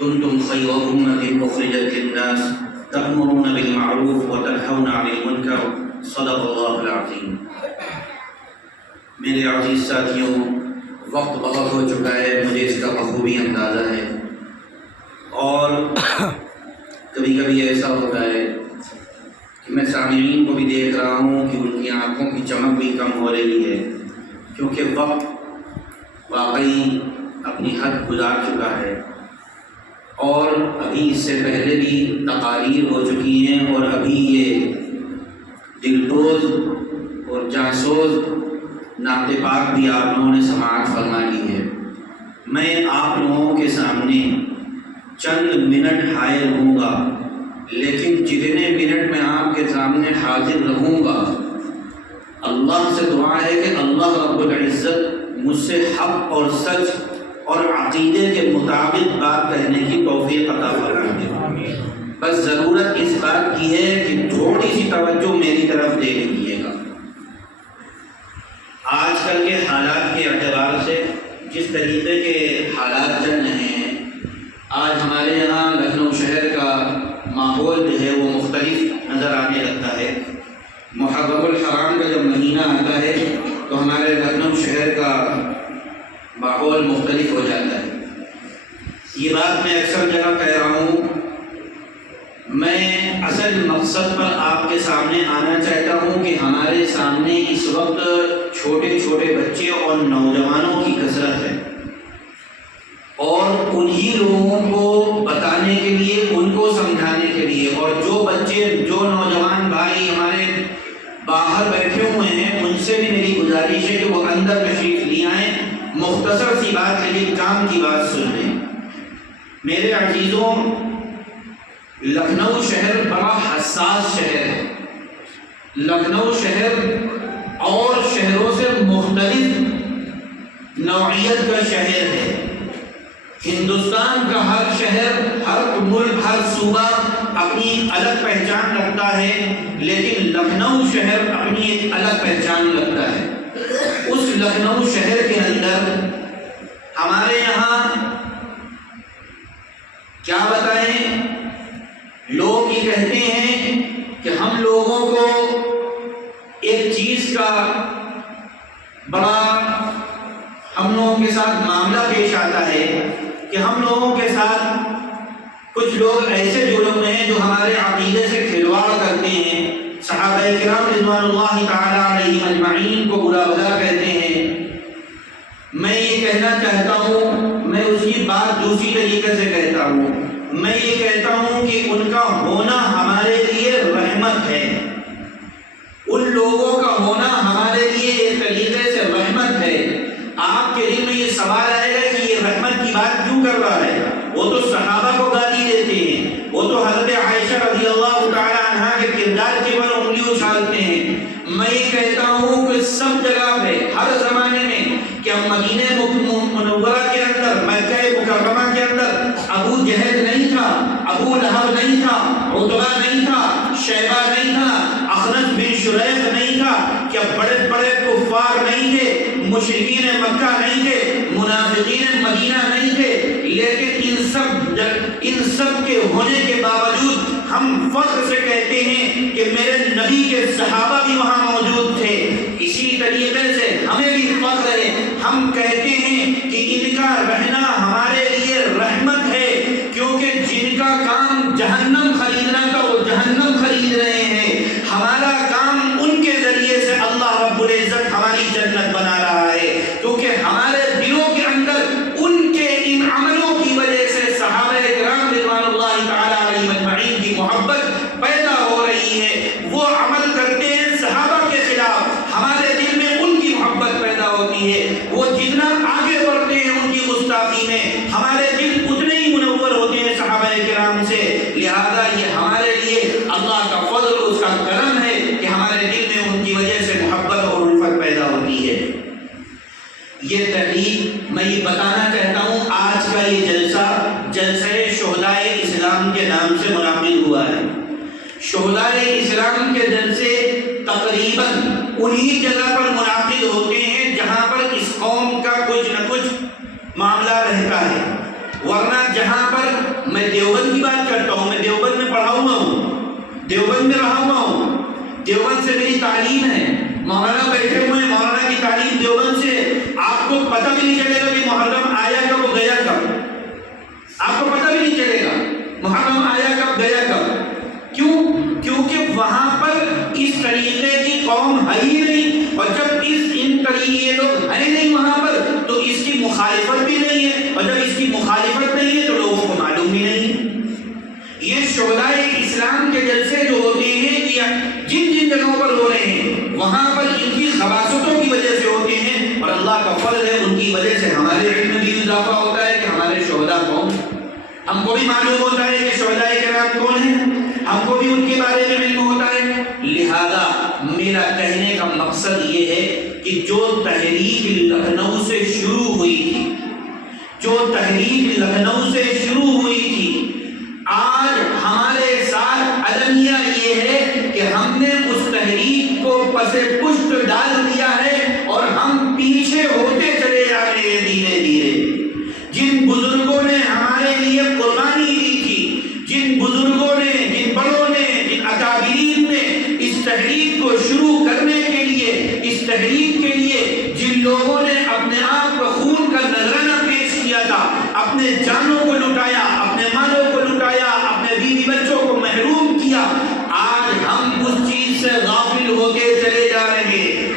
كنتم خير أمة أخرجت للناس تأمرون بالمعروف وتنهون عن المنكر صدق اللہ العظیم۔ میرے عزیز ساتھیوں، وقت بہت ہو چکا ہے، مجھے اس کا بخوبی اندازہ ہے، اور کبھی کبھی ایسا ہوتا ہے کہ میں سامعین کو بھی دیکھ رہا ہوں کہ ان کی آنکھوں کی چمک بھی کم ہو رہی ہے، کیونکہ وقت واقعی اپنی حد گزار چکا ہے، اور ابھی اس سے پہلے بھی تقاریر ہو چکی ہیں، اور ابھی یہ دلدوز اور جانسوز نعت پاک بھی آپ لوگوں نے سماعت فرما لی ہے۔ میں آپ لوگوں کے سامنے چند منٹ حائر ہوں گا، لیکن جتنے منٹ میں آپ کے سامنے حاضر رہوں گا، اللہ سے دعا ہے کہ اللہ رب العزت مجھ سے حق اور سچ اور عقیدے کے مطابق بات کہنے کی توفیق عطا فرمائے۔ بس ضرورت اس بات کی ہے کہ تھوڑی سی توجہ میری طرف دے دیجیے گا۔ آج کل کے حالات کے اعتبار سے جس طریقے کے حالات چل رہے ہیں، آج ہمارے یہاں لکھنؤ شہر کا ماحول جو ہے وہ مختلف نظر آنے لگتا ہے۔ محرم الحرام کا جب مہینہ آتا ہے تو ہمارے لکھنؤ شہر کا ماحول مختلف ہو جاتا ہے۔ یہ بات میں اکثر جگہ کہہ رہا ہوں، میں اصل مقصد پر آپ کے سامنے آنا چاہتا ہوں کہ ہمارے سامنے اس وقت چھوٹے چھوٹے بچے اور نوجوانوں کی کثرت ہے، اور انہی لوگوں کو بتانے کے لیے، ان کو سمجھانے کے لیے، اور جو بچے، جو نوجوان بھائی ہمارے باہر بیٹھے ہوئے ہیں، ان سے بھی میری گزارش ہے کہ وہ اندر تشریف لے آئیں، مختصر سی بات لیکن کام کی بات سن لیں۔ میرے عزیزوں، لکھنؤ شہر بڑا حساس شہر ہے۔ لکھنؤ شہر اور شہروں سے مختلف نوعیت کا شہر ہے۔ ہندوستان کا ہر شہر، ہر ملک، ہر صوبہ اپنی الگ پہچان رکھتا ہے، لیکن لکھنؤ شہر اپنی ایک الگ پہچان رکھتا ہے۔ اس لکھنؤ شہر کے اندر ہمارے یہاں کیا بتائیں، لوگ یہ کہتے ہیں کہ ہم لوگوں کو ایک چیز کا بڑا ہم لوگوں کے ساتھ معاملہ پیش آتا ہے کہ ہم لوگوں کے ساتھ کچھ لوگ ایسے جڑے ہوئے ہیں جو ہمارے عقیدے سے کھلواڑ کرتے ہیں۔ صحابہ کرام رضوان اللہ تعالی علیہم اجمعین کو برا بھلا کہتے ہیں۔ میں یہ کہنا چاہتا ہوں، میں اس کی بات دوسری طریقے سے کہتا ہوں، میں یہ کہتا ہوں کہ ان کا ہونا ہمارے لیے رحمت ہے۔ ان لوگوں کا ہونا ہمارے لیے ایک طریقے سے رحمت ہے۔ آپ کے دل میں یہ سوال آئے گا کہ یہ رحمت کی بات کیوں کر رہا ہے؟ وہ تو صحابہ کو گالی دیتے ہیں، وہ تو حضرت عائشہ رضی اللہ تعالی عنہا کے کردار کے پر انگلی اچھالتے ہیں۔ میں یہ کہتا ہوں کہ سب جگہ پہ، ہر زمانے میں، کہ مدینہ منورہ کے اندر، مکہ مکرمہ کے اندر ابو جہل نہیں تھا، ابو لہب نہیں تھا، عتبہ نہیں تھا، شیبہ نہیں تھا، اخنس بن شریح نہیں تھا، کیا بڑے بڑے کفار نہیں تھے، مشرکین مکہ نہیں تھے، منافقین مدینہ نہیں تھے، لیکن ان سب کے ہونے کے باوجود ہم فخر سے کہتے ہیں کہ میرے نبی کے صحابہ بھی وہاں موجود تھے۔ اسی طریقے سے ہمیں بھی فخر ہے، ہم کہتے ہیں کہ ان کا رہنا ہمارے لیے رحمت ہے، کیونکہ جن کا کام جہنم خریدنا تھا وہ جہنم خرید رہے ہیں۔ ہمارا کام ان کے ذریعے سے اللہ رب العزت ہماری جنت بنا رہا ہے، کیونکہ ہمارے دلوں کے اندر ان کے ان عملوں کی وجہ سے صحابہ کرام رضوان اللہ تعالی علیہم اجمعین کی محبت پیدا ہو رہی ہے۔ وہ عمل کرتے ہیں صحابہ کے خلاف، ہمارے دل میں ان کی محبت پیدا ہوتی ہے۔ وہ جتنا آگے بڑھتے ہیں ان کی گستاخی میں، ہمارے دل اتنے ہی منور ہوتے ہیں صحابہ کرام سے۔ لہذا یہ ہمارے لیے اللہ کا فضل، اس کا کرم ہے کہ ہمارے دل میں ان کی وجہ سے محبت اور الفت پیدا ہوتی ہے۔ یہ تحریک میں یہ بتانا چاہتا ہوں، آج کا یہ جلسہ شہدائے اسلام کے نام سے منعقد ہوا ہے۔ شہدائے اسلام کے جلسے تقریباً انہی جگہ پر منعقد ہوتے ہیں جہاں پر اس قوم کا کچھ نہ کچھ معاملہ رہتا ہے، ورنہ جہاں پر میں دیوبند کی بات کرتا ہوں، میں دیوبند میں پڑھا ہوا ہوں، دیوبند میں رہا ہوا ہوں، دیوبند سے میری تعلیم ہے، مولانا بیٹھے ہوئے ہیں، مولانا کی تعلیم دیوبند سے، آپ کو پتہ بھی نہیں چلے گا کہ محرم آیا کب اور گیا کب، آپ کو پتہ بھی نہیں چلے گا محرم آیا کب گیا کب۔ کیوں؟ کیونکہ وہاں پر اس طریقے کی قوم ہے ہی نہیں، اور جب ان طریقے لوگ ہیں نہیں وہاں پر تو اس کی مخالفت بھی نہیں ہے، اور جب اس کی مخالفت نہیں ہے تو لوگوں کو معلوم بھی نہیں ہے۔ یہ شہدائے اسلام کے جلسے جو ہوتے ہیں یہ جن جن جگہوں پر ہو رہے ہیں وہاں پر ان کی خباثتوں کی وجہ سے ہوتے ہیں، اور اللہ کا فضل ہے ان کی وجہ سے ہمارے علم میں بھی اضافہ ہوتا ہے کہ ہمارے شہداء کون ہیں، ہم کو بھی معلوم ہوتا ہے کہ شہدائے کرام کون ہیں، ہم کو بھی ان کے بارے میں علم ہوتا ہے۔ لہذا میرا کہنے کا مقصد یہ ہے کہ جو تحریک لکھنؤ سے شروع ہوئی تھی، جو تحریک لکھنؤ سے شروع ہوئی تھی، آج ہمارے ساتھ المیہ یہ ہے کہ ہم نے اس تحریک کو پس پشت ڈال دیا ہے اور ہم پیچھے ہوتے چلے جا رہے ہیں دھیرے دھیرے۔ جن بزرگوں نے ہمارے لیے قربانی دی تھی، جن بزرگوں نے، جن بڑوں نے، جن اکابرین نے اس تحریک کو شروع کرنے کے لیے، اس تحریک کے لیے جن لوگوں نے اپنے آپ کو خون کا نذرانہ پیش کیا تھا، اپنے جانوں کو لٹایا، اپنے مالوں کو لٹایا، اپنے بیوی بچوں کو محروم کیا، آج ہم اس چیز سے غافل ہوتے چلے جا رہے ہیں۔